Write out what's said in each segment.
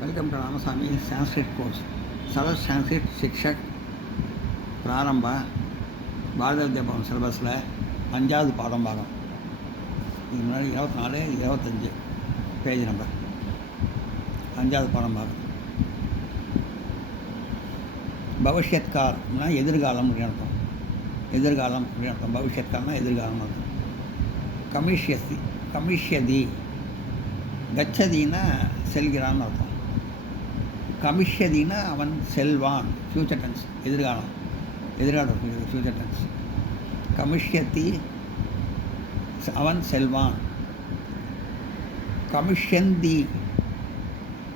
Welcome to Ramaswamy Sanskrit course सरल संस्कृत शिक्षक प्रारंभ பாரத வித்யா பவன் சிலபஸில் 5வது பாடம் பாகம். இதுக்கு முன்னாடி 24 25 பேஜ் நம்பர் 5வது பாடம் பாகம். பவிஷ்யத் கால்னா எதிர்காலம் அப்படின்னு அர்த்தம். எதிர்காலம் அப்படின்னு அர்த்தம். பவிஷ்யத் கால்னா எதிர்காலம் அர்த்தம். கமிஷ்யதி கச்சதின்னா செல்கிறான்னு அர்த்தம். கமிஷ்யதின்னா அவன் செல்வான், ஃப்யூச்சர் டென்ஸ், எதிர்காலம் ஃப்யூச்சர் டென்ஸ். கமிஷ்யதி அவன் செல்வான். கமிஷ்யந்தி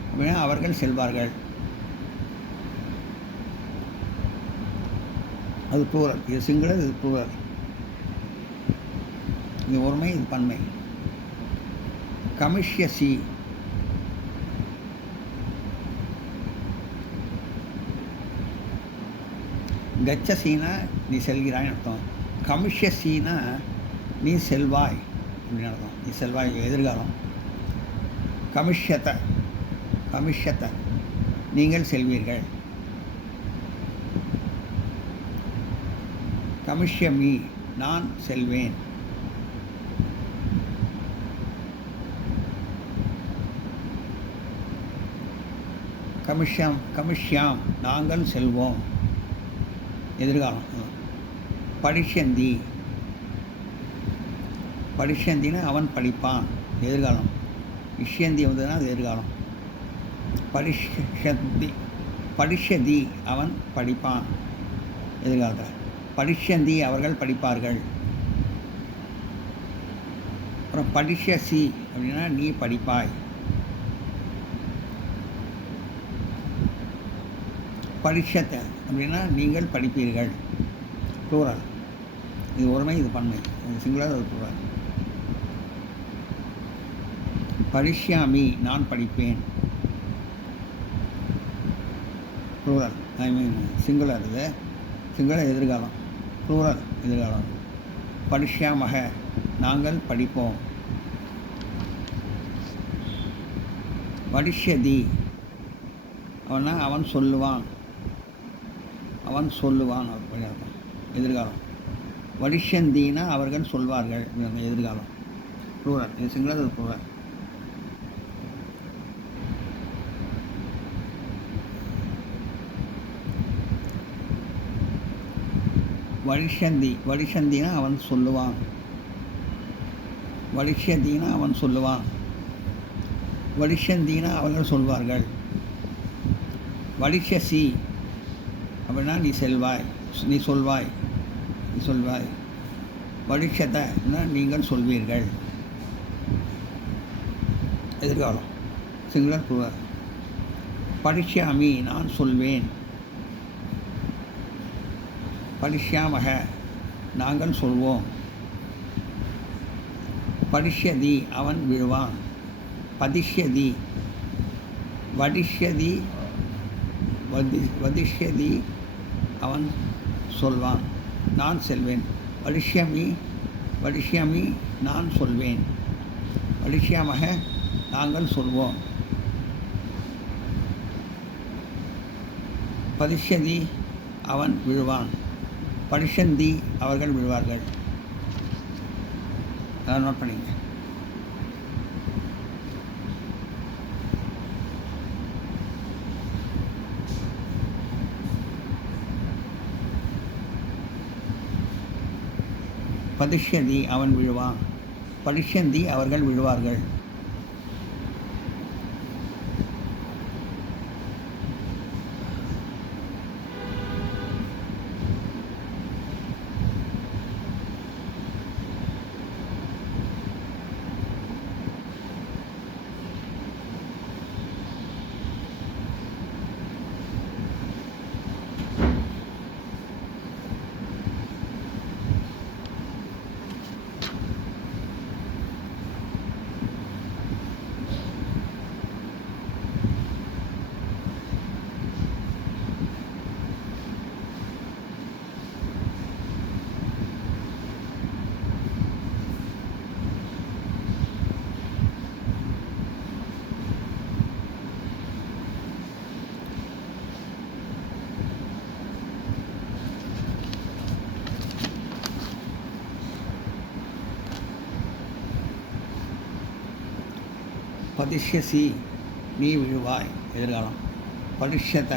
அப்படின்னா அவர்கள் செல்வார்கள். அது ப்ளூரல். இது சிங்குலர், இது ப்ளூரல். இது ஒருமை, இது பன்மை. கமிஷ்யசி கச்சசீனா நீ செல்கிறாய் அர்த்தம். கமிஷ்யசீனா நீ செல்வாய் அப்படின்னு அர்த்தம். நீ செல்வாய் எதிர்காலம். கமிஷ்யத்த நீங்கள் செல்வீர்கள். கமிஷ்யமி நான் செல்வேன். கமிஷ்யாம் நாங்கள் செல்வோம், எதிர்காலம். படிஷ்யந்தின்னா அவன் படிப்பான், எதிர்காலம். இஷ்யந்தி வந்ததுன்னா அது எதிர்காலம். படிஷ்யதி அவன் படிப்பான், எதிர்காலத்தில். படிஷ்யந்தி அவர்கள் படிப்பார்கள். அப்புறம் படிஷ்யசி அப்படின்னா நீ படிப்பாய். படிஷ்யத்தை அப்படின்னா நீங்கள் படிப்பீர்கள், ப்ளூரல். இது ஒருமை, இது பன்மை. இது சிங்குலர், அது ப்ளூரல். படிஷ்யாமி நான் படிப்பேன், ப்ளூரல். ஐ மீன் சிங்குலர். இது சிங்குலர் எதிர்காலம், ப்ளூரல் எதிர்காலம். படிஷ்யாமக நாங்கள் படிப்போம். வடிஷ்யதி அவனா அவன் சொல்லுவான், எதிர்காலம். வடிஷ்யந்தினா அவர்கள் சொல்வார்கள், எதிர்காலம். ப்ளூரல். இது சிங்குலர், அது ப்ளூரல். வடிஷந்தினா அவன் சொல்லுவான். வடிஷ்யந்தினா அவன் சொல்லுவான். வடிஷ்யந்தினா அவர்கள் சொல்வார்கள். வடிஷ்யசி அப்படின்னா நீ செல்வாய், நீ சொல்வாய். வடிஷ்யத்தன்னா நீங்கள் சொல்வீர்கள், எதிர்காலம். Singular, plural. படிஷ்யாமி நான் சொல்வேன். படிஷ்யாமக நாங்கள் சொல்வோம். படிஷ்யதி அவன் விழுவான். வதிஷ்யதி அவன் சொல்வான், நான் செல்வேன். வடிஷ்யமி நான் சொல்வேன். வடிஷ்யாமக நாங்கள் சொல்வோம். பதிஷ்யதி அவன் விழுவான். படிஷந்தி அவர்கள் விழுவார்கள். அதான் நோட் பண்ணிங்க. பதிஷ்யதி அவன் விழுவான். படிஷ்யந்தி அவர்கள் விழுவார்கள். பதிஷ்யசி நீ விழுவாய், எதிர்காலம். பரிஷ்யத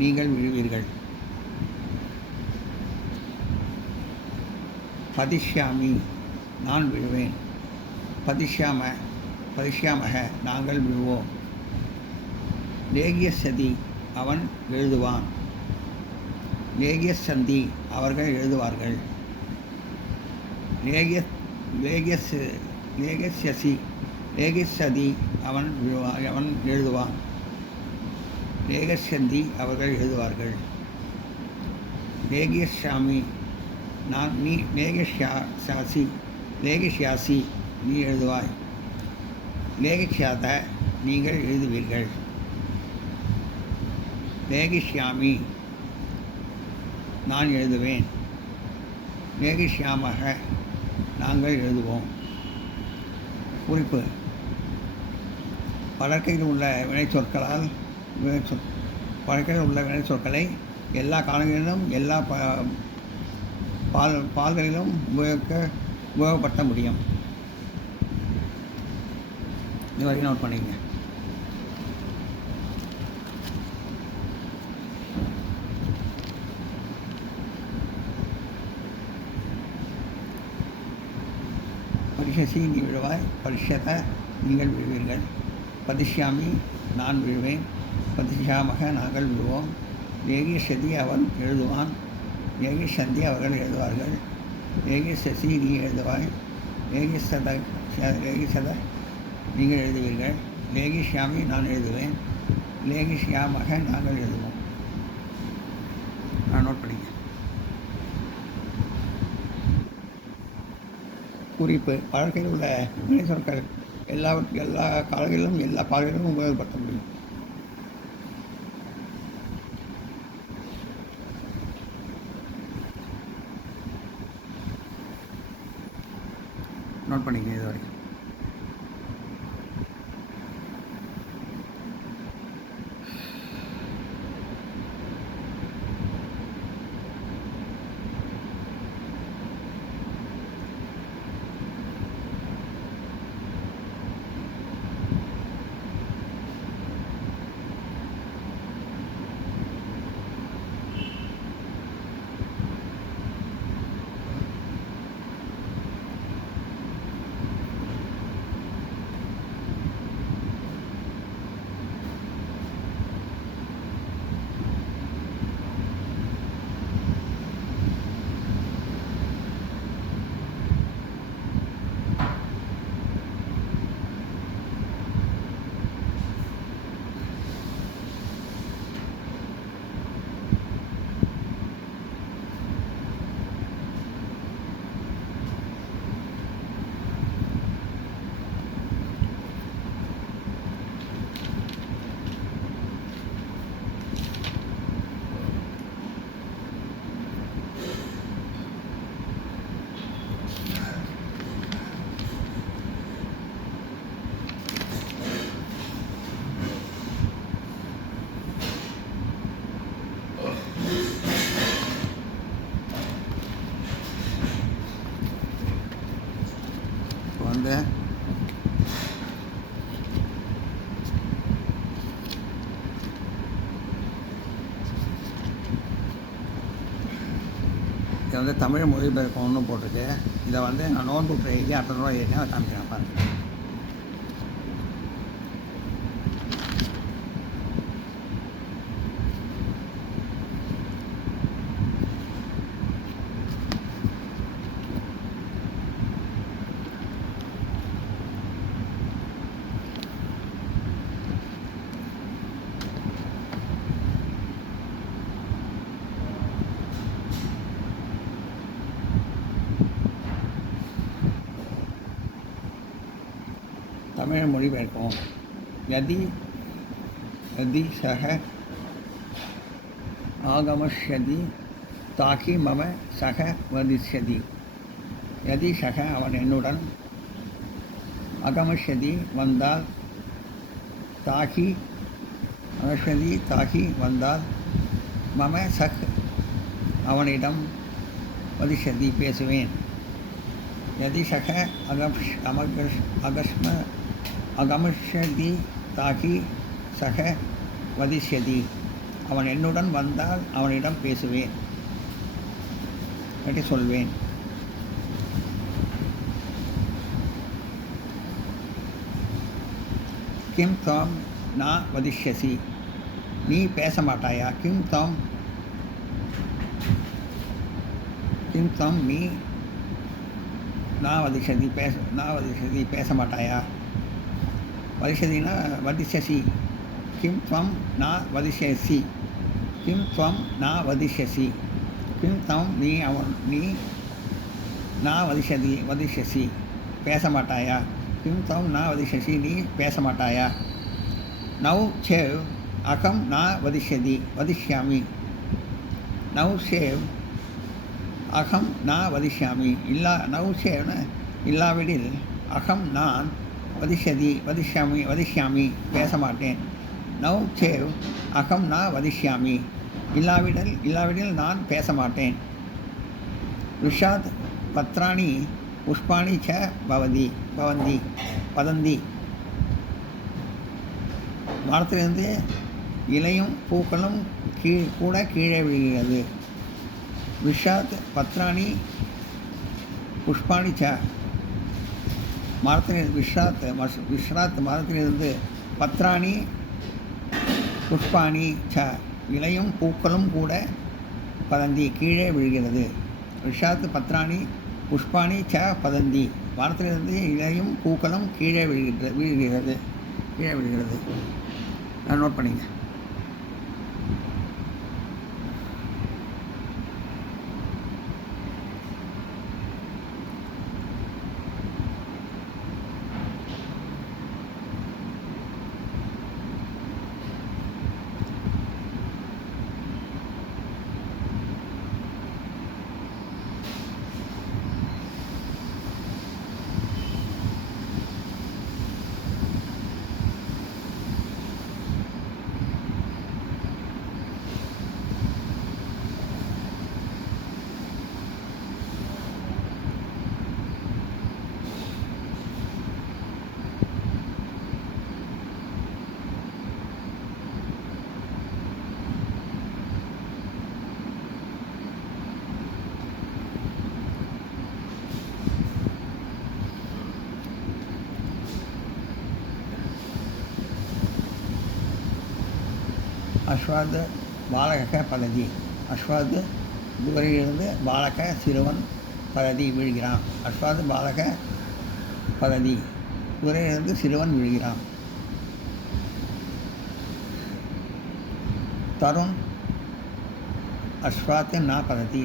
நீங்கள் விழுவீர்கள். பதிஷ்யாமி நான் விழுவேன். பதிஷ்யாமக நாங்கள் விழுவோம். லேகியசதி அவன் எழுதுவான். லேகியசந்தி அவர்கள் எழுதுவார்கள். லேகியசி லேகியசதி அவன் எழுதுவான். லேகசந்தி அவர்கள் எழுதுவார்கள். லேகியசாமி நீ லேகிஷ்யாசி நீ எழுதுவாய். லேகிஷ்யாத நீங்கள் எழுதுவீர்கள். லேகிஷ்யாமி நான் எழுதுவேன். லேகிஷ்யாமக நாங்கள் எழுதுவோம். குறிப்பு: வழக்கையில் உள்ள வினைச்சொற்களால் வழக்கையில் உள்ள வினைச்சொற்களை எல்லா காலங்களிலும் எல்லா பால்களிலும் உபயோகப்படுத்த முடியும். இது வரைக்கும் நோட் பண்ணிக்கங்க. பரிஷசி நீ விழுவாய். பரிஷத நீங்கள் விழுவீர்கள். பதிஷ்யாமி நான் விழுவேன். பதிஷ்யாமக நாங்கள் விழுவோம். லேகியசதி அவன் எழுதுவான். லேகியசந்தி அவர்கள் எழுதுவார்கள். லேகியசசி நீ எழுதுவாய். லேகியசத நீங்கள் எழுதுவீர்கள். லேகிஷ்யாமி நான் எழுதுவேன். லேகிஷ்யாமக நாங்கள் எழுதுவோம். நான் நோட் பண்ணிக்க. குறிப்பு: வழக்கில் உள்ள வினைச்சொற்கள் எல்லா காலங்களிலும் எல்லா பால்களிலும் உபயோகப்படுத்த முடியும். நோட் பண்ணிக்க இது வரைக்கும். வந்து இதை வந்து தமிழ் மொழிபெயர்க்கணும்னு போட்டிருக்கு. இதை வந்து நான் நோட் புக் எழுதி அடுத்த ரூபா எழுதி அதை காமிக்கிறேன் பாருங்கள். தமிழ் மொழிபெயர்ப்போம். யதி சக ஆகமஷ்யதி தாகி மம சக வதிஷ்யதி. யதி சக அவன் என்னுடன், அகமஷ்யதி வந்தால், தாகி அகஷ்யதி தாகி வந்தால், மம சக் அவனிடம், வதிஷ்யதி பேசுவேன். யதி சக அகமிஷ்யதி தாகி சக வதிஷ்யதி. அவன் என்னுடன் வந்தால் அவனிடம் பேசுவேன், என்று சொல்வேன். கிம் தாம் நா வதிஷ்யசி, நீ பேச மாட்டாயா? கிம் தாம் நீ நா வதிஷ்யதி பேச மாட்டாயா? வதிஷ்யதினா வதிஷ்யசி. கிம் துவம் நா வதிஷ்யசி, கிம் துவம் நா வதிஷ்யசி, கிம் தம் நீ நா வதிஷ்யசி பேச மாட்டாயா? கிம் தம் நா வதிஷ்யசி, நீ பேச மாட்டாயா? நௌ சேவ் அகம் நா வதிஷ்யாமி. நௌ சேவ் அகம் நா வதிஷ்யாமி. நௌ சேவ்னா இல்லாவிடில் அகம் நான் வதிஷ்யாமி பேச மாட்டேன். நௌ சேவ் அகம் நா வதிஷ்யாமி, இல்லாவிடில் நான் பேச மாட்டேன். விஷாத் பத்ராணி புஷ்பாணி ச பதந்தி. மரத்திலிருந்து இலையும் பூக்களும் கூட கீழே விழுகிறது. விஷாத் பத்ராணி புஷ்பாணி ச, மரத்தில் விஷாத் மரத்திலிருந்து பத்ராணி புஷ்பாணி ச, இலையும் பூக்களும் கூட பதந்தி கீழே விழுகிறது. விஷாத் பத்ராணி புஷ்பாணி ச பதந்தி, மரத்திலிருந்து இலையும் பூக்களும் கீழே விழுகிறது. நோட் பண்ணிங்க. அஸ்வாத் பாலக பததி. அஸ்வாத் தூரையிலிருந்து பாலக சிறுவன் பததி விழுகிறான். அஸ்வாத் பாலக பததி, தூரையிலிருந்து சிறுவன் விழுகிறான். தருண் அஸ்வாத் நா பததி.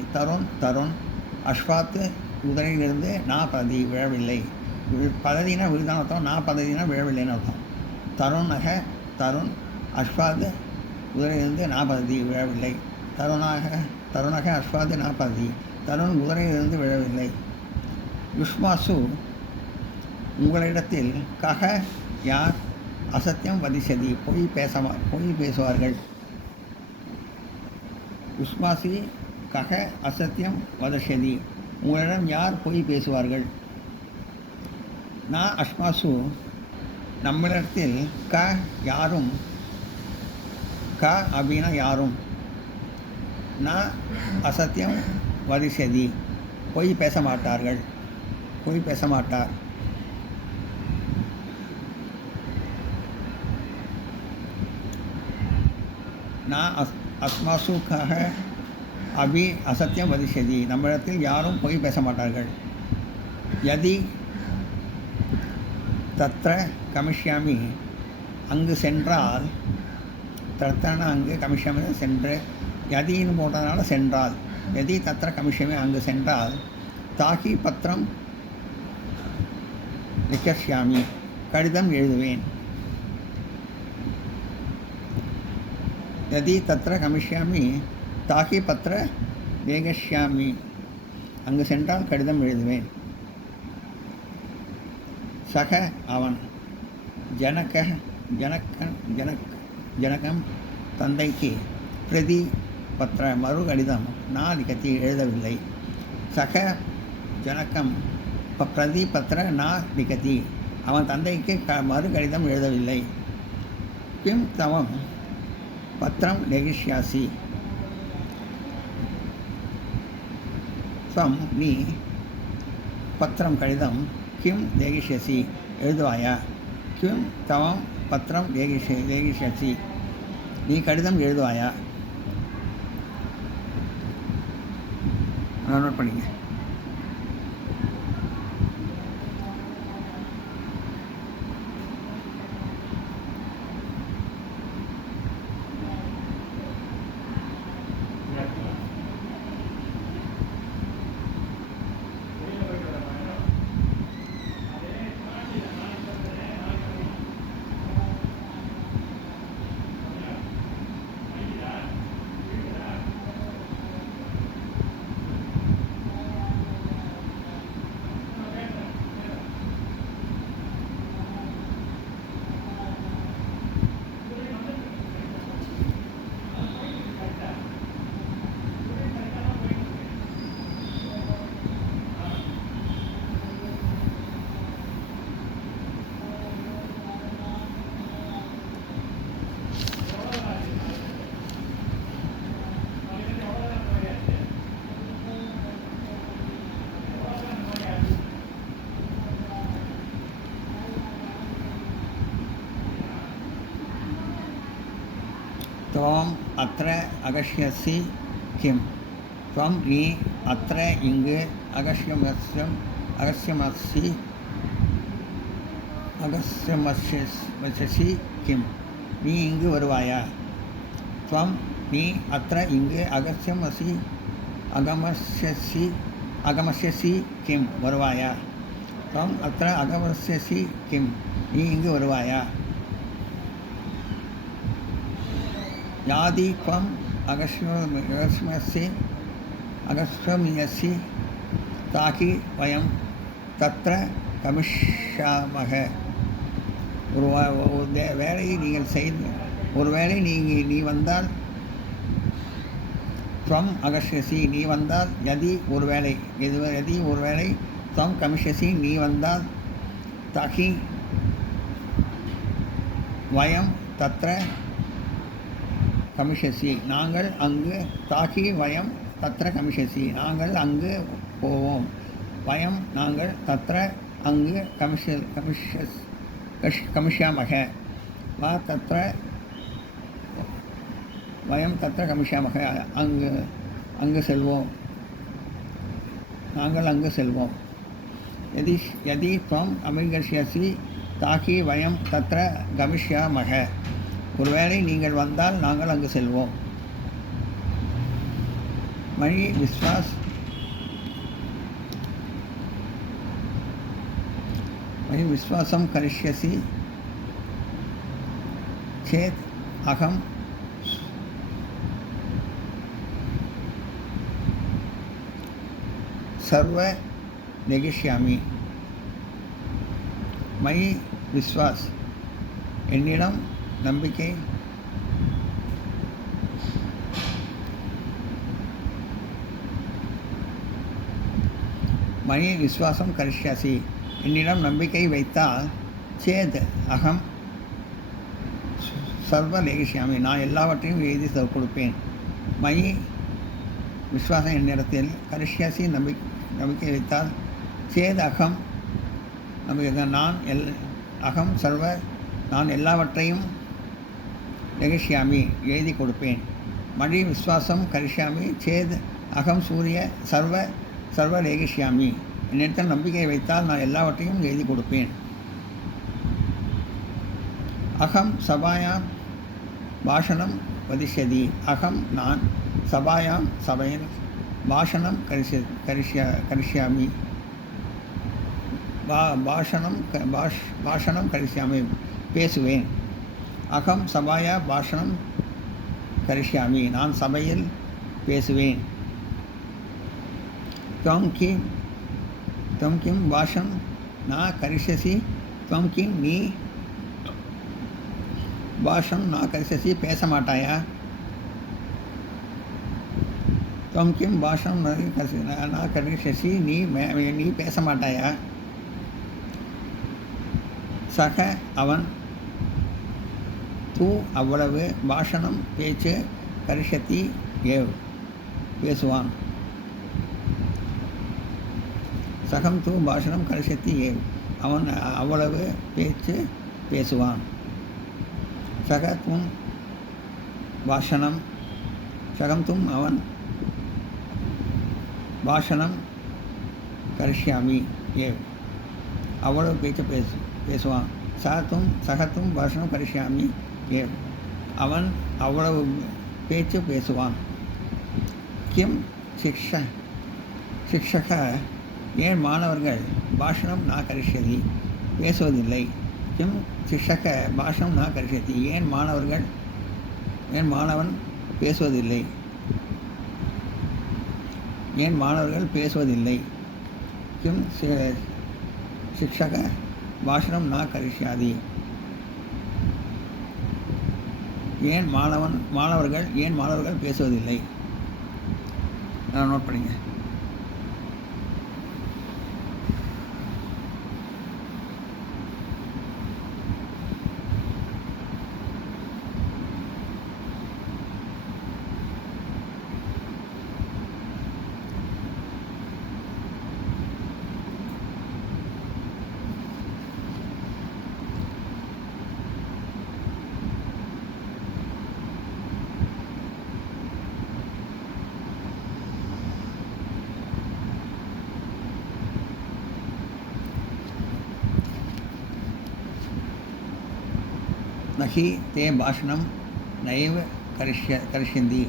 தருண் அஸ்வாத் குதிரையிலிருந்து நா பததி விழவில்லை. பததினா விழுதான் அர்த்தம், நா பததினா விழவில்லைன்னு அர்த்தம். தருண் அஸ்வாத் குதிரையிலிருந்து நா பததி விழவில்லை. தருணக அஸ்வாத் நா பததி, தருண் குதிரையிலிருந்து விழவில்லை. யுஷ்மாசு உங்களிடத்தில் கக யார் அசத்தியம் வதிஷதி பொய் பேசுவார்கள். யுஷ்மாசி கக அசத்தியம் வதிஷதி, உங்களிடம் யார் பொய் பேசுவார்கள். நான் அஸ்மாசு நம்மிடத்தில் யாரும், அப்படின்னா யாரும், நான் அசத்தியம் வதிஷதி பொய் பேச மாட்டார். நான் அஸ்மாசுக்காக அசத்தியம் வதிஷதி, நம்மிடத்தில் யாரும் பொய் பேச மாட்டார்கள். யதி தத்ர கமிஷ்யாமி, அங்கு சென்றால், தத்ரனா அங்கு, கமிஷ்யாமி சென்று, யதின்னு போட்டதுனால சென்றால், யதி தத்ர கமிஷ்யாமி அங்கு சென்றால், தாகி பத்திரம் லிக்கஷ்யாமி கடிதம் எழுதுவேன். யதி தத்ர கமிஷ்யாமி தாகி பத்திர லேகஷ்யாமி, அங்கு சென்றால் கடிதம் எழுதுவேன். சக அவன், ஜனகம் தந்தைக்கு பிரதி பத்திர மறு கடிதம் நான் லிகத்தி எழுதவில்லை. சக ஜனகம் பிரதி பத்திர நா லிகதி, அவன் தந்தைக்கு மறு கடிதம் எழுதவில்லை. கிம் தவம் பத்திரம் லெகிஷ்யாசி, ஸ்வம் நீ பத்திரம் கடிதம் கிம் லெகிஷ்யசி எழுதுவாயா, கிம் தவம் பத்திரம் லெகிஷ்யசி நீ கடிதம் எழுதுவாயா. நோட் பண்ணிங்க. त्वम् अत्र अगस्यसि किं, त्वं நீ अत्र இங்கு अगस्यमस्यसि किं நீ இங்கு வருவாயா. त्वं நீ अत्र இங்கு अगमस्यसि किं வருவாயா. त्वं अत्र अगमस्यसि किं நீ இங்கு வருவாயா. यादि त्वम् अगस्यसि ताकि वयं तत्र गमिष्यामः. ஒரு வேலையை நீங்கள் செய்து ஒருவேளை நீ வந்தால், त्वम् अगस्यसि நீ வந்தால், यदि ஒருவேளை त्वं गमिष्यसि நீ வந்தால், ताकि वयं तत्र கமிஷசி நாங்கள் அங்கு, தாக்கி வயம் தத்திர கமிஷசி நாங்கள் அங்கு போவோம், வயம் நாங்கள் தத்திர அங்கு கமிஷ்யாமக வா தத்திர வயம் தத்திர கமிஷ்யாமக அங்கு செல்வோம், நாங்கள் அங்கு செல்வோம். யதி त्वम् अभिगच्छसि தாக்கி வயம் தத்திர கமிஷ்யாமக ஒருவேளை நீங்கள் வந்தால் நாங்கள் அங்கு செல்வோம். மயி விஸ்வாசம் கரிஷ்யசி சேத் அகம் சர்வ நெகிஷ்யாமி. மயி விஸ்வாஸ் என்னிடம் நம்பிக்கை, மயி விஸ்வாசம் கரிஷ்யாசி என்னிடம் நம்பிக்கை வைத்தால், சேத் அகம் சர்வ லேகிஷ்யாமி நான் எல்லாவற்றையும் எழுதி கொடுப்பேன். மயி விஸ்வாசம் என்னிடத்தில், கரிஷ்யாசி நம்பிக்கை வைத்தால், சேத் அகம் நம்பிக்கை நான் அகம் சர்வ நான் எல்லாவற்றையும் லெகிஷ்யாமி எழுதி கொடுப்பேன். மழி விஸ்வாசம் கரிஷ்யாமி சேத் அகம் சூரிய சர்வ லேகிஷ்யாமி என்னிடத்தில் நம்பிக்கை வைத்தால் நான் எல்லாவற்றையும் எழுதி கொடுப்பேன். அகம் சபாயாம் பாஷணம் வதிஷ்யதி அகம் நான் சபாயாம் சபையில் பாஷணம் கரிஷ்யாமி பாஷணம் கரிஷ்யாமி பேசுவேன். அகம் சபாயா பாஷணம் கரிஷ்யாமி நான் சபையில் பேசுவேன். त्वं किं भाषं न करिष्यसि, त्वं किं நீ பாஷம் நான் கரிஷ்யசி பேச மாட்டாயா. त्वं किं भाषं न करिष्यसि நீ பேச மாட்டாயா. சக அவன், தூ அவ்வளவு, பாஷணம் பேச்சு, கரிஷத்தி ஏவ் பேசுவான். சகம் தூ பாஷணம் கரிஷத்தி ஏவ், அவன் அவ்வளவு பேச்சு பேசுவான். சக தும் பாஷணம், சகம் தும் அவன் பாஷணம் கரிஷ்யாமி ஏவ், அவ்வளவு பேச்சு பேசுவான். சகத்தும் பாஷணம் கரிஷ்யாமி ஏவ், அவன் அவ்வளவு பேச்சு பேசுவான். கிம் சிக்ஷக, ஏன் மாணவர்கள் பாஷணம் நா கரிஷ்யதி பேசுவதில்லை. கிம் சிக்ஷக பாஷணம் நா கரிஷ்யதி, ஏன் மாணவன் பேசுவதில்லை. ஏன் மாணவர்கள் பேசுவதில்லை. கிம் சிக்ஷக பாஷணம் நா கரிஷ்யாதி, ஏன் மாணவர்கள் பேசுவதில்லை. நோட் பண்ணிங்க. நகி தே பாஷணம் நைவ கரிஷ்யந்தி,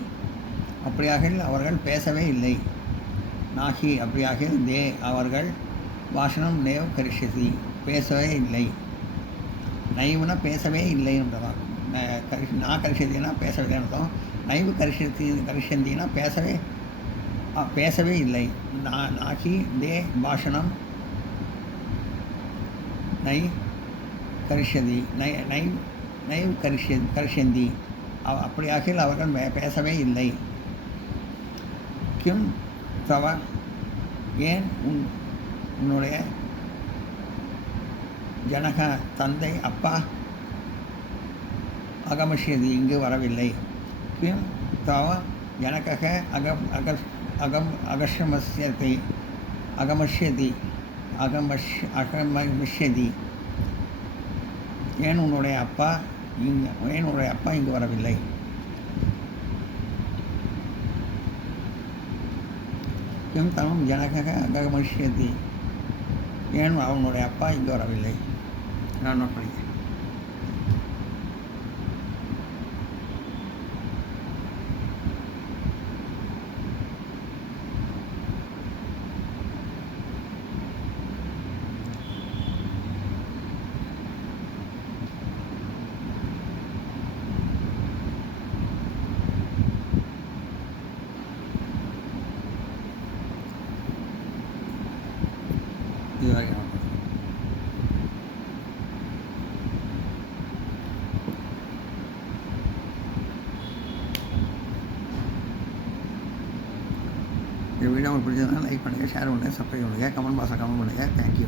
அப்படியாக அவர்கள் பேசவே இல்லை. நாகி அப்படியாக தே அவர்கள், பாஷணம் நைவ கரிஷ்யதி பேசவே இல்லை. நைவுனா பேசவே இல்லை என்றதான். நா கரிஷ்யத்தினா பேசவில்லை அர்த்தம். நைவு கரிஷ்யந்தினா பேசவே இல்லை. நாகி தே பாஷணம் நை கரிஷ்யதி நைவ் கரிஷ்யந்தி, அப்படியாக அவர்கள் பேசவே இல்லை. கிம் தவ, ஏன் உன்னுடைய ஜனக தந்தை அப்பா அகமஷ்யதி இங்கு வரவில்லை. கிம் தவ ஜனக அகமஷ்யதி ஏன் உன்னுடைய அப்பா இங்கு வரவில்லை. கிம் தமம் ஜனக அகமஷ்யதி, ஏன் அவனுடைய அப்பா இங்கு வரவில்லை. நான் நோட் பண்ணிக்கிறேன். இது வரைக்கும் இந்த வீடியோ உங்களுக்கு பிடிச்சதுனா லைக் பண்ணுங்கள், ஷேர் பண்ணுங்கள், சப்ஸ்கிரைப் பண்ணுங்கள், கமெண்ட் பாக்ஸில் கமெண்ட் பண்ணுங்கள். தேங்க்யூ.